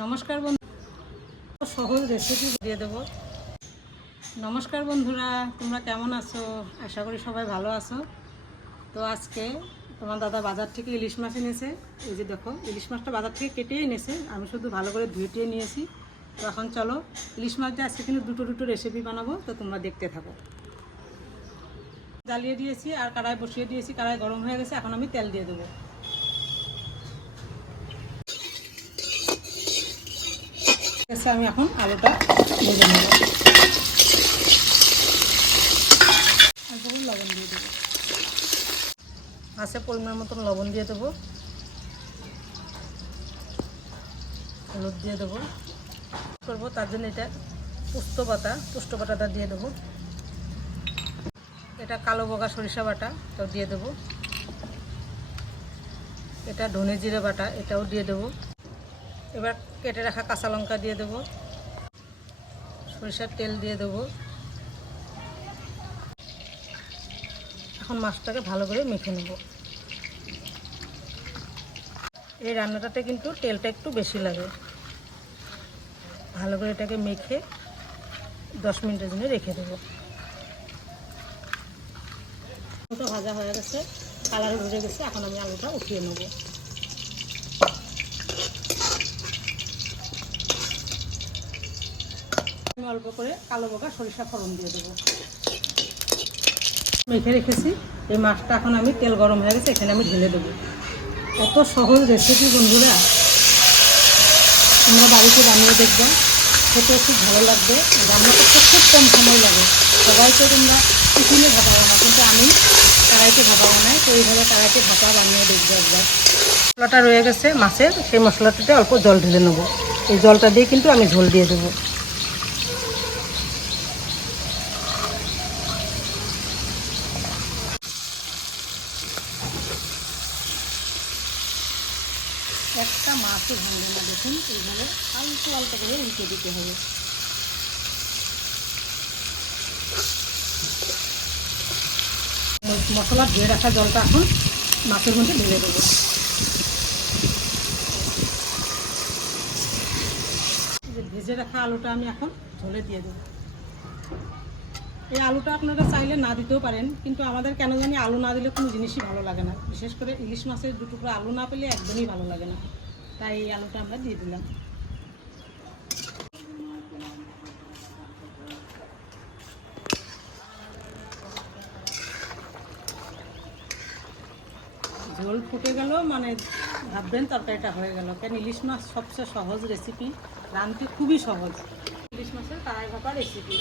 নমস্কার বন্ধু। সহজ রেসিপি দিয়ে দেবো। নমস্কার বন্ধুরা, তোমরা কেমন আছো? আশা করি সবাই ভালো আছো। তো আজকে তোমার দাদা বাজার থেকে ইলিশ মাছ এনেছে। এই যে দেখো, ইলিশ মাছটা বাজার থেকে কেটে এনেছে। আমি শুধু ভালো করে ধুয়ে নিয়েছি। তো এখন চলো, ইলিশ মাছ দিয়ে আজকে কিন্তু দুটো দুটো রেসিপি বানাবো। তো তোমরা দেখতে থাকো। জ্বালিয়ে দিয়েছি আর কড়াই বসিয়ে দিয়েছি। কড়াই গরম হয়ে গেছে। এখন আমি তেল দিয়ে দেবো। এসে আমি এখন আলুটা ভেজে নেব। লবণ দিয়ে দেবো। আছে পরিমাণ মতন লবণ দিয়ে দেবো। হলুদ দিয়ে দেবো। করব, তার জন্য এটা পুস্ত পাতা পুস্ত পাতাটা দিয়ে দেবো। এটা কালো বগা সরিষা বাটা, এটাও দিয়ে দেবো। এটা ধনে জিরে বাটা, এটাও দিয়ে দেবো। এবার কেটে রাখা কাঁচা লঙ্কা দিয়ে দেবো। সরিষার তেল দিয়ে দেবো। এখন মাছটাকে ভালো করে মেখে নেব। এই রান্নাটাতে কিন্তু তেলটা একটু বেশি লাগে। ভালো করে এটাকে মেখে দশ মিনিটের জন্য রেখে দেবো। ভাজা হয়ে গেছে, কালার উঠে গেছে, এখন আমি আলুটা উঠিয়ে নেব। আমি অল্প করে কালো বগা সরিষা ফোড়ন দিয়ে দেবো। মেখে রেখেছি। এই মাছটা এখন আমি তেল গরম হয়ে গেছে, এখানে আমি ঢেলে দেবো। কত সহজ রেসিপি বন্ধুরা। তোমরা বাড়িতে বানিয়ে দেখবে। খেতে খুব ভালো লাগবে। রান্না করতে খুব কম সময় লাগে। সবাইকে তোমরা টিফিনে ভাপা বানাও, কিন্তু আমি কড়াইতে ভাপা বানাই, তো এইভাবে কড়াইতে ভাপা বানিয়ে দেখবে একবার। মশলাটা রয়ে গেছে মাছের, সেই মশলাটাতে অল্প জল ঢেলে নেব। এই জলটা দিয়ে কিন্তু আমি ঝোল দিয়ে দেবো। একটা মাছও ভাঙবে না, দেখুন, এইভাবে আলতো আলতো করে উল্টে দিতে হবে। মশলা ধুয়ে রাখা জলটা এখন মাছের মধ্যে ঢেলে দেবো। ভেজে রাখা আলুটা আমি এখন ঝোলে দিয়ে দেবো। এই আলুটা আপনারা চাইলে না দিতেও পারেন, কিন্তু আমাদের কেন জানি আলু না দিলে কোনো জিনিসই ভালো লাগে না। বিশেষ করে ইলিশ মাছের দু টুকরো আলু না পেলে একদমই ভালো লাগে না। তাই এই আলুটা আমরা দিয়ে দিলাম। ঝোল ফুটে গেল মানে ভাববেন তরকারিটা হয়ে গেল। কেন, ইলিশ মাছ সবচেয়ে সহজ রেসিপি রাঁধতে খুবই সহজ। ইলিশ মাছের তারাই ভাপা রেসিপি